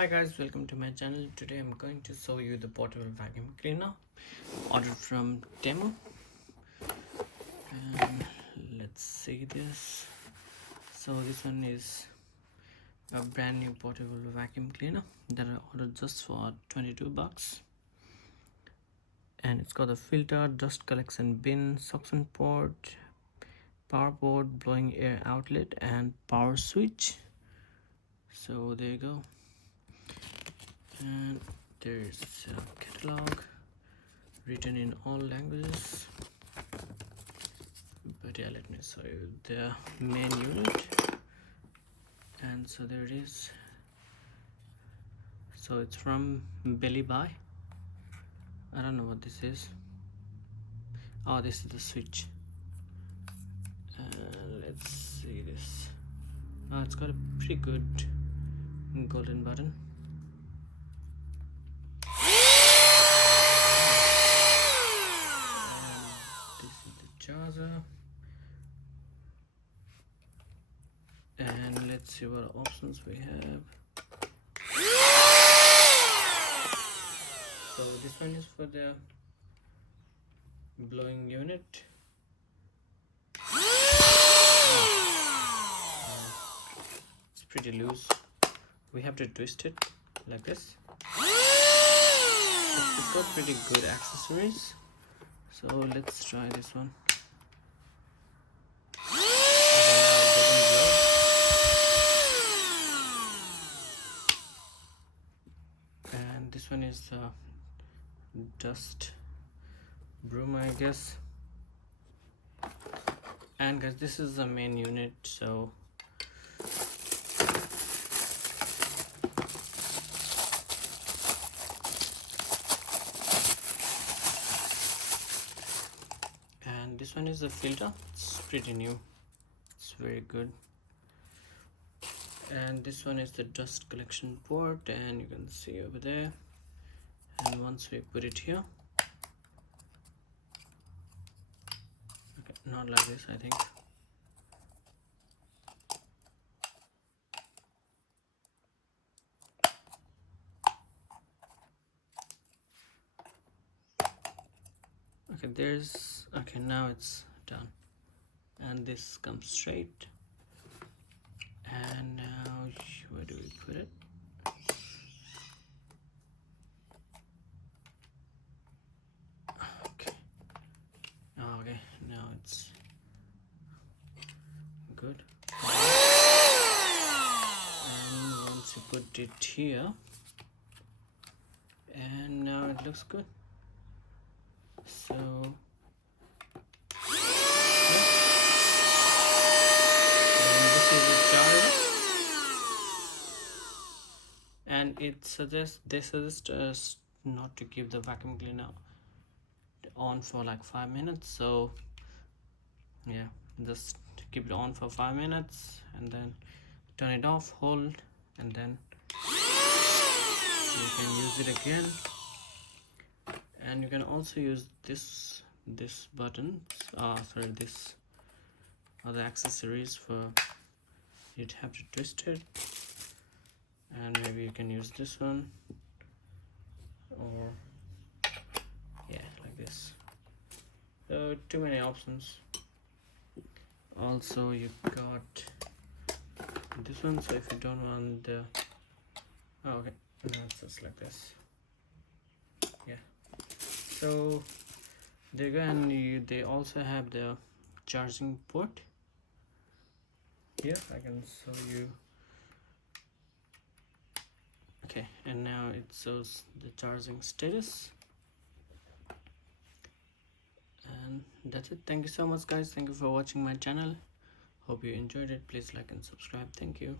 Hi guys, welcome to my channel. Today I'm going to show you the portable vacuum cleaner ordered from Temu. And let's see this. So this one is a brand new portable vacuum cleaner that I ordered just for 22 bucks. And it's got a filter, dust collection bin, suction port, power port, blowing air outlet, and power switch. So there you go. And there's a catalog written in all languages, but yeah, let me show you the main unit. And so there it is. So it's from Belly Buy. I don't know what this is. Oh, this is the switch. Let's see this. Oh, it's got a pretty good golden button. This is the charger. And let's see what options we have. So this one is for the blowing unit. It's pretty loose. We have to twist it like this. It's got pretty good accessories. So let's try this one. And this one is the dust broom, I guess. And guys, this is the main unit. So and this one is the filter. It's pretty new. It's very good. And this one is the dust collection port, and you can see over there. And once we put it here, okay, not like this, I think. Okay, now it's done, and this comes straight. And now where do we put it? Okay, now it's good. And once you put it here, and now it looks good. So and they suggest us not to keep the vacuum cleaner on for like 5 minutes. So yeah, just keep it on for 5 minutes and then turn it off, hold, and then you can use it again. And you can also use this button, this other accessories for you'd have to twist it. And maybe you can use this one, or yeah, like this. So too many options. Also you got this one, so if you don't want the okay, no, it's just like this. Yeah, so there you go. And they also have the charging port here. I can show you. Okay, and now it shows the charging status. And that's it. Thank you so much guys. Thank you for watching my channel. Hope you enjoyed it. Please like and subscribe. Thank you.